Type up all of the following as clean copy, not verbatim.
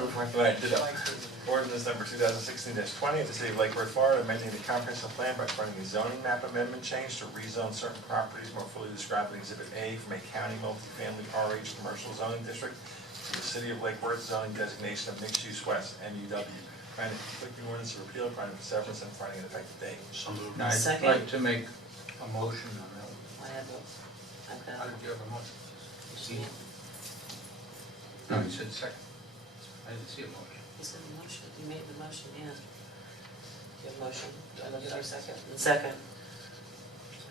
7-4. Right, did ordinance number 2016-20 of the City of Lake Worth, Florida, amending the comprehensive plan by running a zoning map amendment change to rezone certain properties more fully described in Exhibit A from a county multifamily RH commercial zoning district to the City of Lake Worth zoning designation of mixed-use west, MUW. Finding conflicting ordinance to repeal, finding for severance, and finding an effective date. So moved. I'd Second. like to make a motion on that. How did you have a motion? No, you said second. I didn't see a motion. You said the motion, you made the motion, yeah. You have a motion, do I look for a second? Second.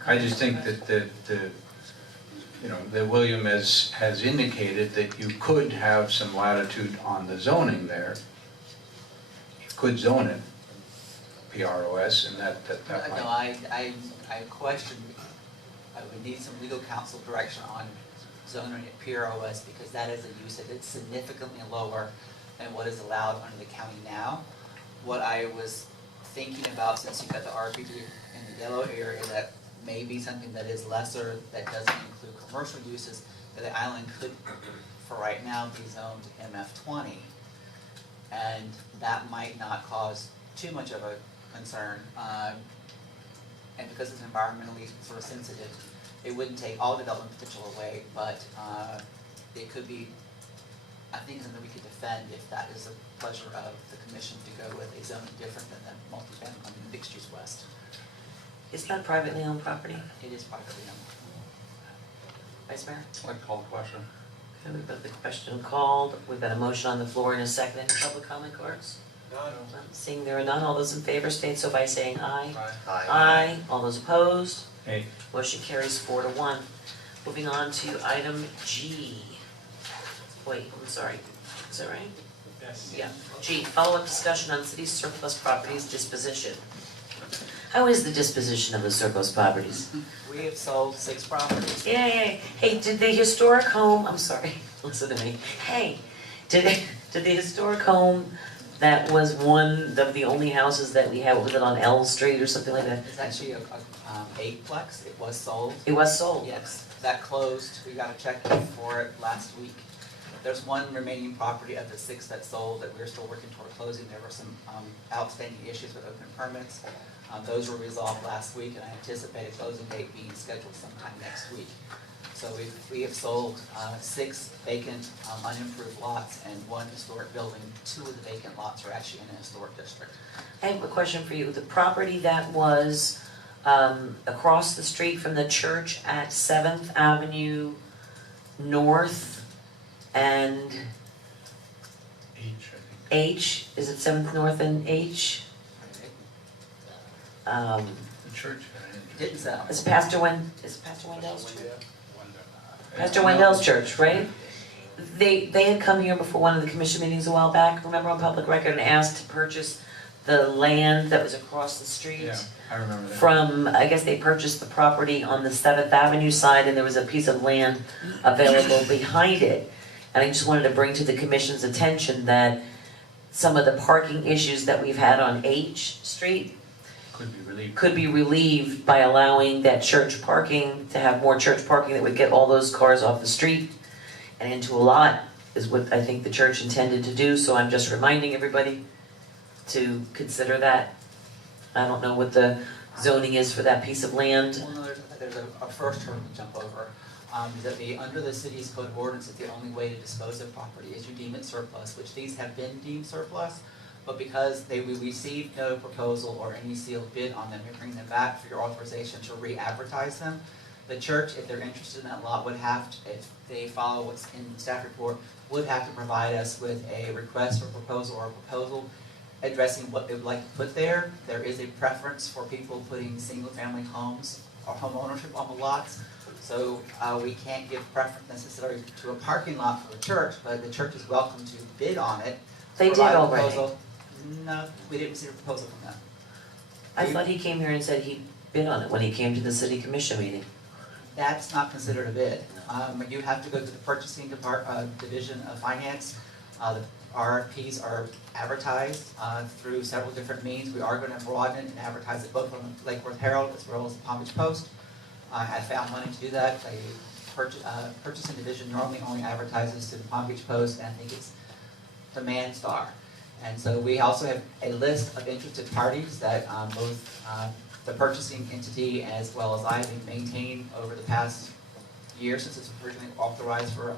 I just think that that William has indicated that you could have some latitude on the zoning there. You could zone it, PROS, and that No, might. I question, I would need some legal counsel direction on zoning at PROS because that is a use that is significantly lower than what is allowed under the county now. What I was thinking about, since you've got the RPG in the yellow area, that may be something that is lesser, that doesn't include commercial uses, that the island could, for right now, be zoned MF20. And that might not cause too much of a concern. And because it's environmentally sort of sensitive, it wouldn't take all development potential away, but it could be, I think, something we could defend if that is the pleasure of the commission to go with a zoning different than the multifamily, mixed use west. Is that privately owned property, It is privately owned. Vice Mayor? I'd like to call the question. Okay, we've got the question called, we've got a motion on the floor in a second. Any public comment cards? No. Seeing there are none, all those in favor state so by saying aye. Aye. Aye. All those opposed? Hey, Motion carries 4-1. Moving on to item G. Wait, I'm sorry, is that right? Yes. Yeah, G, follow-up discussion on city surplus properties disposition. How is the disposition of the surplus properties? We have sold 6 properties. Yay, hey, did the historic home, I'm sorry, listen to me. Hey, did the historic home that was one of the only houses that we had, was it on L Street or something like that? It's actually a 8-plex. It was sold. It was sold. Yes, that closed. We got a check for it last week. There's one remaining property of the 6 that sold that we're still working toward closing. There were some outstanding issues with open permits. Those were resolved last week, and I anticipate a closing date being scheduled sometime next week. So we have sold 6 vacant, unimproved lots and 1 historic building. 2 of the vacant lots are actually in a historic district. I have a question for you. The property that was across the street from the church at 7th Avenue North and H, I think. H, is it 7th North and H? The church had Didn't sell. Is Pastor Wendell's church? Pastor Wendell's church, right? They had come here before one of the commission meetings a while back, remember, on public record, and asked to purchase the land that was across the street. Yeah, I remember that. From, I guess they purchased the property on the 7th Avenue side, and there was a piece of land available behind it. And I just wanted to bring to the commission's attention that some of the parking issues that we've had on H Street Could be relieved. by allowing that church parking, to have more church parking that would get all those cars off the street and into a lot, is what I think the church intended to do, so I'm just reminding everybody to consider that. I don't know what the zoning is for that piece of land. Well, no, there's a first hurdle to jump over. Is that under the city's code of ordinance, the only way to dispose of property is you deem it surplus, which these have been deemed surplus. But because we received no proposal or any sealed bid on them, we bring them back for your authorization to re-advertise them. The church, if they're interested in that lot, would have to, if they follow what's in the staff report, would have to provide us with a request for proposal or a proposal addressing what they would like to put there. There is a preference for people putting single-family homes or home ownership on the lots. So we can't give preference necessarily to a parking lot for the church, but the church is welcome to bid on it. They did provide a already. proposal. No, we didn't receive a proposal from them. I thought he came here and said he bid on it when he came to the city commission meeting. That's not considered a bid. You have to go to the purchasing division of finance. The RFPs are advertised through several different means. We are going to broaden it and advertise it both on the Lake Worth Herald as well as the Palm Beach Post. I found money to do that. The purchasing division normally only advertises to the Palm Beach Post, and I think it's demands are. And so we also have a list of interested parties that both the purchasing entity as well as I have been maintaining over the past year since it's originally authorized for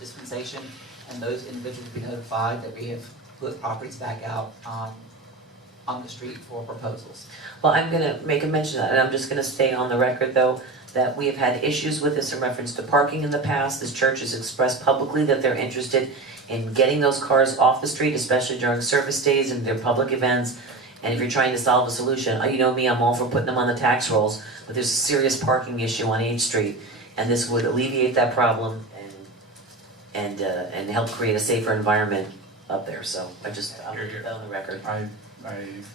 dispensation. And those individuals will be notified that we have put properties back out on the street for proposals. Well, I'm gonna make a mention of that, and I'm just gonna stay on the record though, that we have had issues with this in reference to parking in the past. This church has expressed publicly that they're interested in getting those cars off the street, especially during service days and their public events. And if you're trying to solve a solution, you know me, I'm all for putting them on the tax rolls, but there's a serious parking issue on 8th Street, and this would alleviate that problem and help create a safer environment up there, so I'm gonna put that on the record.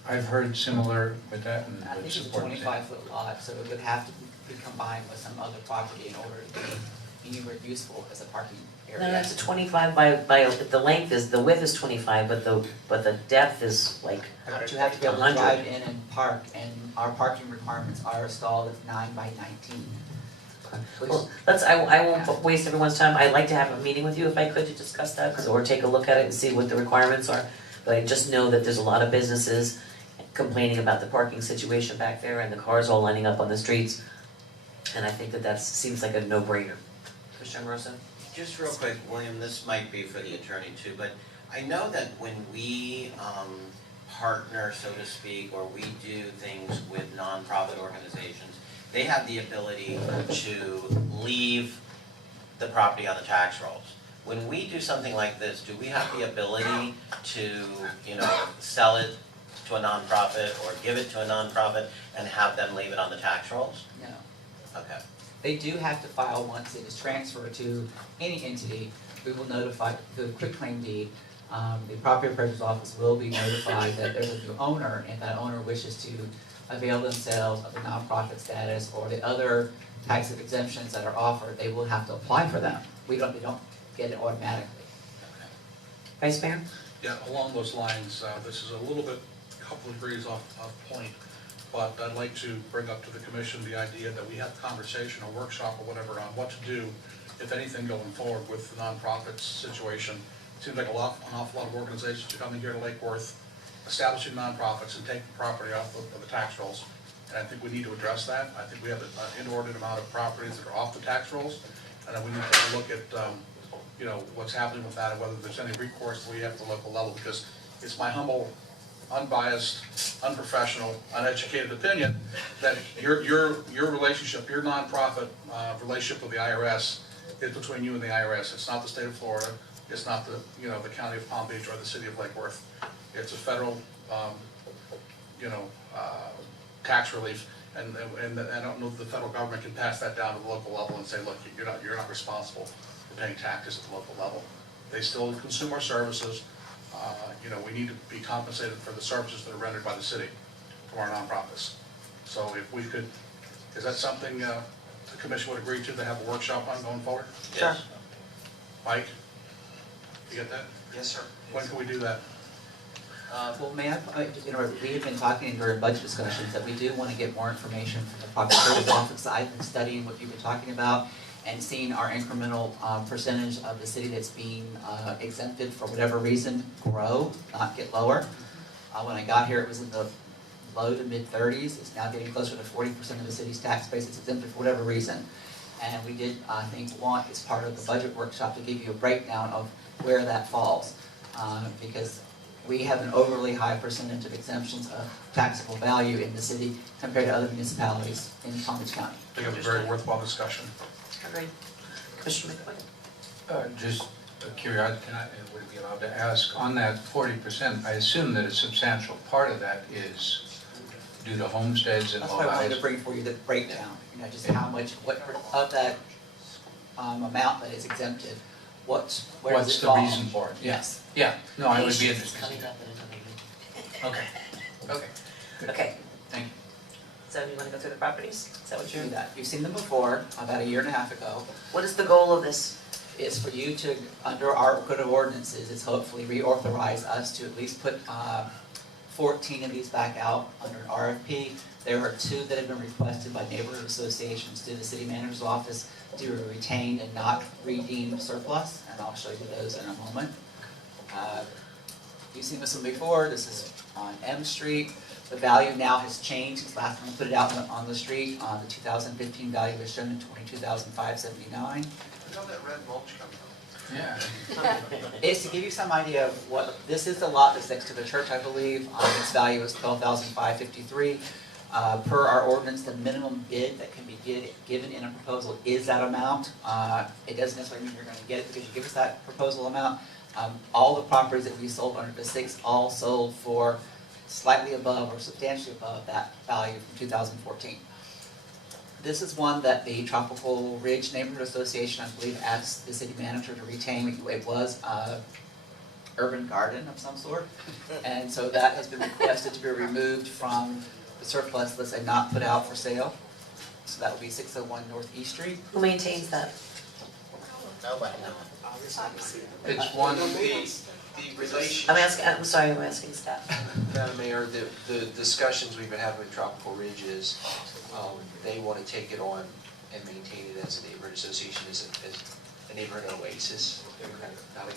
I've heard similar with that and I would think it's a support that. 25-foot lot, so it would have to be combined with some other property in order to be anywhere useful as a parking area. No, that's a 25 by, the length is, the width is 25, but the depth is like, But you have to be able to 100. drive in and park, and our parking requirements are stalled at 9 by 19. well, I won't waste everyone's time. I'd like to have a meeting with you if I could to discuss that, or take a look at it and see what the requirements are. But I just know that there's a lot of businesses complaining about the parking situation back there and the cars all lining up on the streets. And I think that seems like a no-brainer. Commissioner Amoroso? Just real quick, William, this might be for the attorney too, but I know that when we partner, so to speak, or we do things with nonprofit organizations, they have the ability to leave the property on the tax rolls. When we do something like this, do we have the ability to, sell it to a nonprofit or give it to a nonprofit and have them leave it on the tax rolls? No. Okay. They do have to file once it is transferred to any entity. We will notify the quitclaim deed. The property appraiser's office will be notified that there's a new owner, and that owner wishes to avail themselves of the nonprofit status or the other types of exemptions that are offered. They will have to apply for them. They don't get it automatically. Vice Mayor? Yeah, along those lines, this is a little bit, couple of degrees off point, but I'd like to bring up to the commission the idea that we have a conversation, a workshop or whatever on what to do, if anything, going forward with the nonprofits situation. Seems like an awful lot of organizations are coming here to Lake Worth, establishing nonprofits and taking property off of the tax rolls. And I think we need to address that. I think we have an inordinate amount of properties that are off the tax rolls, and then we need to take a look at what's happening with that and whether there's any recourse we have at the local level, because it's my humble, unbiased, unprofessional, uneducated opinion that your relationship, your nonprofit relationship with the IRS is between you and the IRS. It's not the state of Florida. It's not the the county of Palm Beach or the city of Lake Worth. It's a federal tax relief, and I don't know if the federal government can pass that down to the local level and say, look, you're not responsible for paying taxes at the local level. They still consume our services. We need to be compensated for the services that are rendered by the city from our nonprofits. So if we could, is that something the commission would agree to have a workshop on going forward? Sure. Mike, you get that? Yes, sir. When can we do that? Well, may I just interrupt? We have been talking during budget discussions that we do want to get more information from the property service office. I've been studying what you've been talking about and seeing our incremental percentage of the city that's being exempted for whatever reason grow, not get lower. When I got here, it was in the low to mid-30s. It's now getting closer to 40% of the city's tax base that's exempted for whatever reason. And we did, I think, want, as part of the budget workshop, to give you a breakdown of where that falls. Because we have an overly high percentage of exemptions of taxable value in the city compared to other municipalities in Palm Beach County. I think it was a very worthwhile discussion. All right. Commissioner McQuinn? Just a curiosity, would I be allowed to ask, on that 40%, I assume that a substantial part of that is due to homesteads and That's all why I wanted that. to bring for you the breakdown, just how much, what of that amount that is exempted, where does What's it the fall? reason for it? Yes. Yeah, no, I would be Patience is interested. coming up in a minute. Okay. Okay, Thank you. so you want to go through the properties? Is that what Do you're, that. You've seen them before, about a year and a half ago. what is the goal of this? Is for you to, under our code of ordinances, it's hopefully reauthorize us to at least put 14 of these back out under an RFP. There are 2 that have been requested by neighborhood associations through the city manager's office to retain and not redeem surplus, and I'll show you those in a moment. You've seen this one before, this is on M Street. The value now has changed since last time we put it out on the street. The 2015 value was shown at $22,579. Where did all that red mulch come from? Yeah. It's to give you some idea of what, this is the lot that's next to the church, I believe. Its value is $12,553. Per our ordinance, the minimum bid that can be given in a proposal is that amount. It doesn't necessarily mean you're going to get it because you give us that proposal amount. All the properties that we sold under the 6 all sold for slightly above or substantially above that value from 2014. This is one that the Tropical Ridge Neighborhood Association, I believe, asked the city manager to retain. It was urban garden of some sort. And so that has been requested to be removed from the surplus list and not put out for sale. So that would be 601 North East Street. Who maintains that? Nobody. It's one, The relationship. I'm sorry, I'm asking staff. Madam Mayor, the discussions we've been having with Tropical Ridge is, they want to take it on and maintain it as a neighborhood association, as a neighborhood oasis. Not a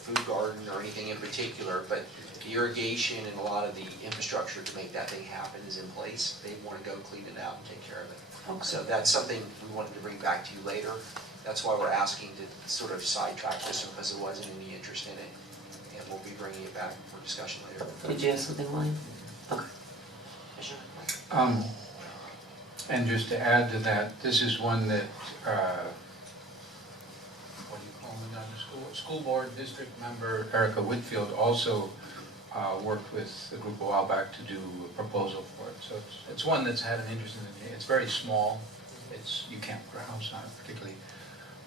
food garden or anything in particular, but the irrigation and a lot of the infrastructure to make that thing happen is in place. They want to go clean it out and take care of it. Okay. So that's something we wanted to bring back to you later. That's why we're asking to sort of sidetrack this one, because there wasn't any interest in it. And we'll be bringing it back for discussion later. Did you have something, William? Okay. And just to add to that, this is one that, what do you call it on the school board district member Erica Whitfield also worked with a group a while back to do a proposal for it. So it's one that's had an interest in it. It's very small. You can't put a house on it particularly.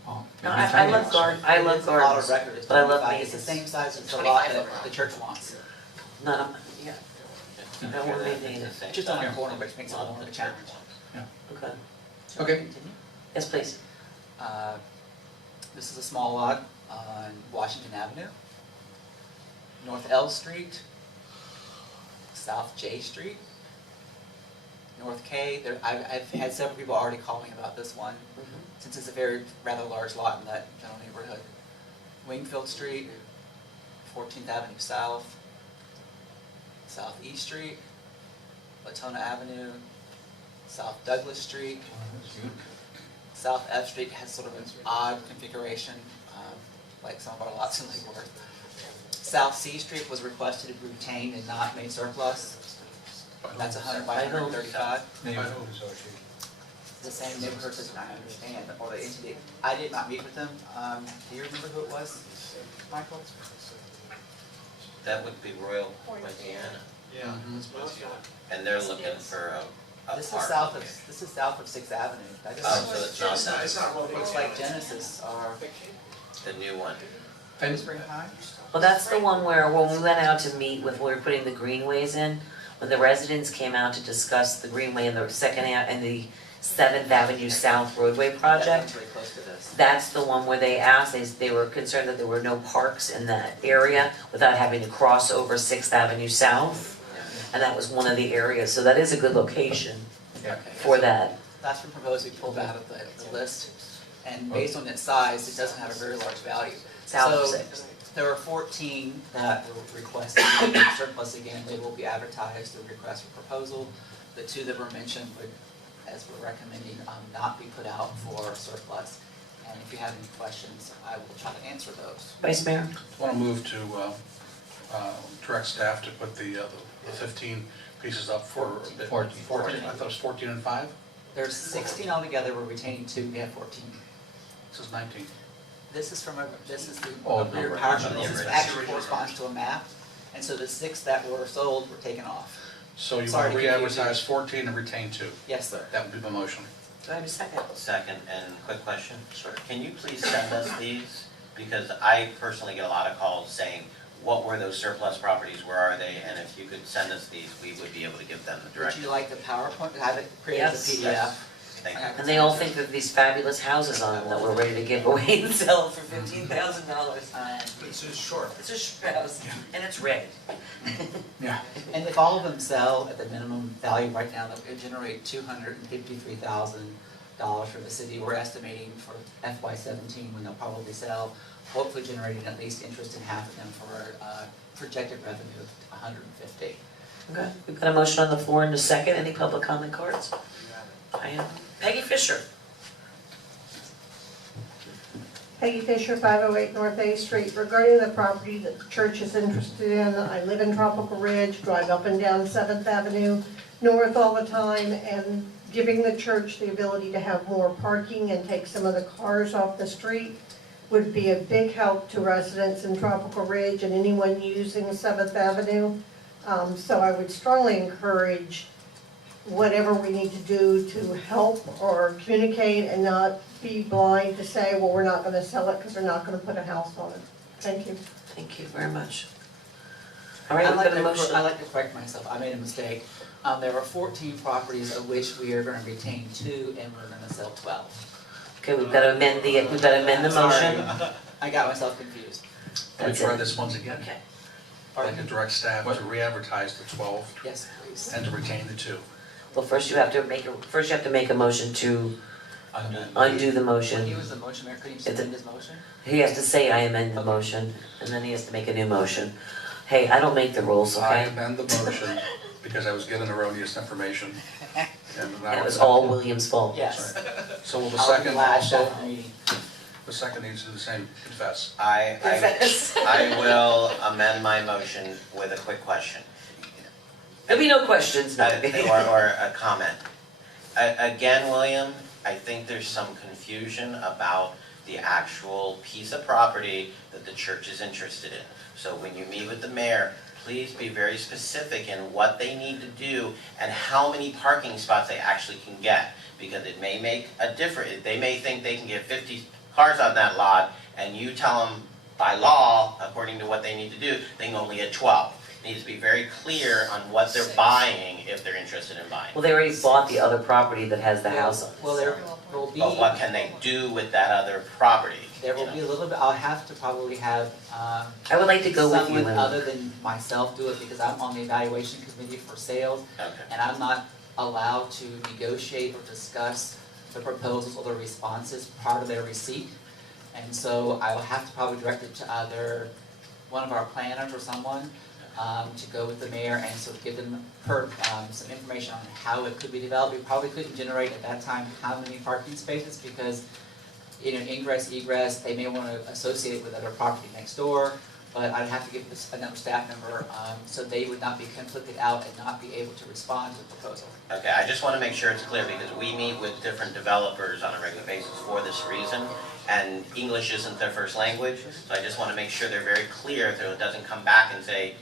No, I love I love It's a lot of gardens, record. It's but I love 25. It's the mazes. same size as the lot that the church wants. None of, yeah, I don't want to maintain it. It's just on a corner, which makes it a little more of a challenge. Okay. Okay. Continue. Yes, please. This is a small lot on Washington Avenue, North L Street, South J Street, North K. I've had several people already call me about this one, since it's a rather large lot in that general neighborhood. Wingfield Street, 14th Avenue South, Southeast Street, Latona Avenue, South Douglas Street, South F Street has sort of an odd configuration, like some of our lots in Lake Worth. South C Street was requested to be retained and not made surplus. That's 100 by 135. Neighborhood association. The same neighborhood as I understand, or the entity. I did not meet with them. Do you remember who it was, Michael? That would be Royal Poinciana, Yeah. and they're looking for a This is park south there. of, this is south of 6th Avenue. That Oh, so it's not that, It's not real. looks like Genesis or the new one. And Spring High. Well, that's the one where when we went out to meet with, we were putting the greenways in, when the residents came out to discuss the greenway and the and the 7th Avenue South roadway That project. one's very close to this. That's the one where they asked, they were concerned that there were no parks in that area without having to cross over 6th Avenue South. And that was one of the areas, so that is a good location yeah. for that. That's been proposed to be pulled out of the list. And based on its size, it doesn't have a very large value. South of So, 6th. there were 14 that were requested to be surplus again. They will be advertised through request for proposal. The 2 that were mentioned would, as we're recommending, not be put out for surplus. And if you have any questions, I will try to answer those. Vice Mayor? I want to move to direct staff to put the 15 pieces up for a bit. 14. 14, I thought it was 14 and 5? There's 16 altogether, we're retaining 2, we have 14. This is 19. This is the Oh, rear number. power sheet. The This is original. actually corresponds to a map. And so the 6 that were sold were taken off. So you Sorry want to to confuse you. re-advertise 14 and retain 2? Yes, sir. That would be my motion. Do I have a second? Second, and quick question, can you please send us these? Because I personally get a lot of calls saying, what were those surplus properties, where are they? And if you could send us these, we would be able to give them the Would direction. you like the PowerPoint? I have it created as a Yes. PDF. Thank you. And they all think that these fabulous houses on them that we're ready to give away and sell for $15,000. It's just short. It's a short house, and it's red. Yeah. And if all of them sell at the minimum value right now, that would generate $253,000 for the city. We're estimating for FY17 when they'll probably sell hopefully generating at least interest in half of them for a projected revenue of 150. Okay, we've got a motion on the floor in a second. Any public comment cards? I am Peggy Fisher. Peggy Fisher, 508 North A Street. Regarding the property that the church is interested in, I live in Tropical Ridge, drive up and down 7th Avenue North all the time, and giving the church the ability to have more parking and take some of the cars off the street would be a big help to residents in Tropical Ridge and anyone using 7th Avenue. So I would strongly encourage whatever we need to do to help or communicate and not be blind to say, well, we're not going to sell it because we're not going to put a house on it. Thank you. Thank you very much. All right, we've got a motion. I'd like to correct myself, I made a mistake. There are 14 properties of which we are going to retain 2 and we're going to sell 12. Okay, we've got to amend the motion. I got myself confused. Let me That's try it. this once again. Okay. I'd like to direct staff to re-advertise the 12 Yes, please. and to retain the 2. Well, first you have to make a motion to undo the When motion. he was the motion maker, could you just amend his motion? He has to say, I amend the motion, and then he has to make a new motion. Hey, I don't make the rules, I okay? amend the motion because I was given erroneous information. And now And it was it's- all William's fault. Yes. So will the I'll be second glad also, after the meeting. the second needs to do the same, confess. I will amend my motion with a quick question. There'll be no questions, no. Or a comment. Again, William, I think there's some confusion about the actual piece of property that the church is interested in. So when you meet with the mayor, please be very specific in what they need to do and how many parking spots they actually can get. Because it may make a difference. They may think they can get 50 cars on that lot, and you tell them by law, according to what they need to do, they can only get 12. Needs to be very clear on what they're buying if they're interested in buying. Well, they already bought the other property that has the house on it. Well, there will be, But what can they do with that other property? there will be a little bit, I'll have to probably have, I would like to go with you. someone and- other than myself do it because I'm on the evaluation committee for sales. Okay. And I'm not allowed to negotiate or discuss the proposals or the responses prior to their receipt. And so I will have to probably direct it to either one of our planners or someone to go with the mayor and sort of give them some information on how it could be developed. We probably couldn't generate at that time how many parking spaces because, ingress, egress, they may want to associate it with other property next door. But I'd have to give this another staff member, so they would not be conflicted out and not be able to respond to the proposal. Okay, I just want to make sure it's clear because we meet with different developers on a regular basis for this reason. And English isn't their first language, so I just want to make sure they're very clear so it doesn't come back and say,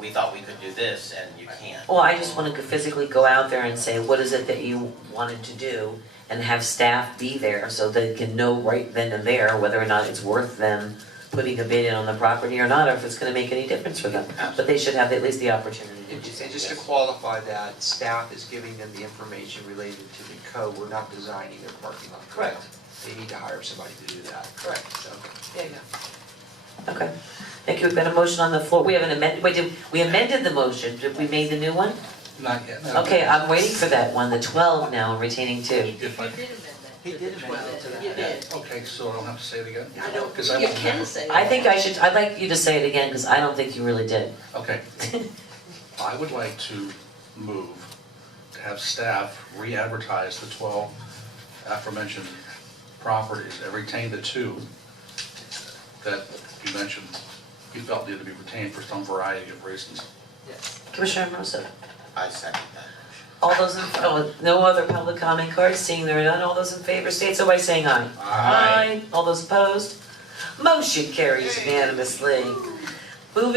we thought we could do this and you can't. Well, I just want to physically go out there and say, what is it that you wanted to do? And have staff be there so they can know right then and there whether or not it's worth them putting a bid in on the property or not, or if it's going to make any difference for them. But they should have at least the opportunity to do so. And just to qualify that, staff is giving them the information related to the code, we're not designing their parking lot. Correct. They need to hire somebody to do that. Correct. So, Yeah. Okay. Thank you. We've got a motion on the floor. We haven't amended, we amended the motion. Did we made the new one? Not yet. no. Okay, I'm waiting for that one, the 12 now, I'm retaining 2. If I- He did amend it to that. You did. Okay, so I don't have to say it again? I don't, 'Cause I you won't can remember. say I that. think I'd like you to say it again, because I don't think you really did. Okay. I would like to move to have staff re-advertise the 12 aforementioned properties and retain the 2 that you mentioned you felt needed to be retained for some variety of reasons. Yes. Commissioner Hermoso. I second that. All those no other public comment cards, seeing there are none, all those in favor state so by saying aye. Aye. All those opposed? Motion carries unanimously. Moving